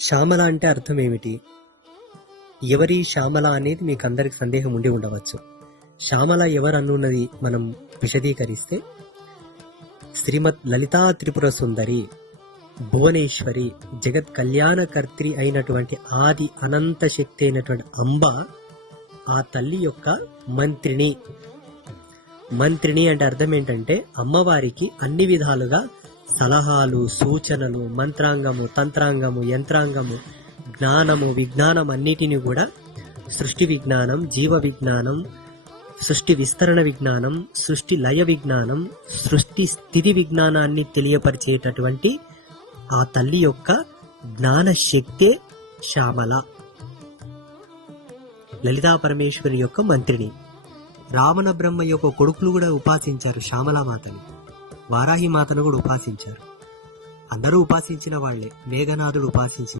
శ్యామల అంటే అర్థం ఏమిటి? ఎవరి శ్యామల అనేది మీకు అందరికి సందేహం ఉండి ఉండవచ్చు. శ్యామల ఎవరన్నున్నది మనం విశదీకరిస్తే, శ్రీమద్ లలితా త్రిపుర సుందరి, భువనేశ్వరి, జగత్ కళ్యాణకర్త్రి అయినటువంటి ఆది అనంత శక్తి అయినటువంటి అంబ ఆ తల్లి యొక్క మంత్రిని. మంత్రిని అంటే అర్థం ఏంటంటే అమ్మవారికి అన్ని విధాలుగా సలహాలు, సూచనలు, మంత్రాంగము, తంత్రాంగము, యంత్రాంగము, జ్ఞానము, విజ్ఞానం అన్నిటిని కూడా సృష్టి విజ్ఞానం, జీవ విజ్ఞానం, సృష్టి విస్తరణ విజ్ఞానం, సృష్టి లయ విజ్ఞానం, సృష్టి స్థితి విజ్ఞానాన్ని తెలియపరిచేటటువంటి ఆ తల్లి యొక్క జ్ఞాన శక్తే శ్యామల, లలితా పరమేశ్వరి యొక్క మంత్రిని. రావణ బ్రహ్మ యొక్క కొడుకులు కూడా ఉపాసించారు శ్యామలామాతని, వారాహి మాతను కూడా ఉపాసించారు. అందరూ ఉపాసించిన వాళ్లే. మేఘనాథుడు ఉపాసించారు.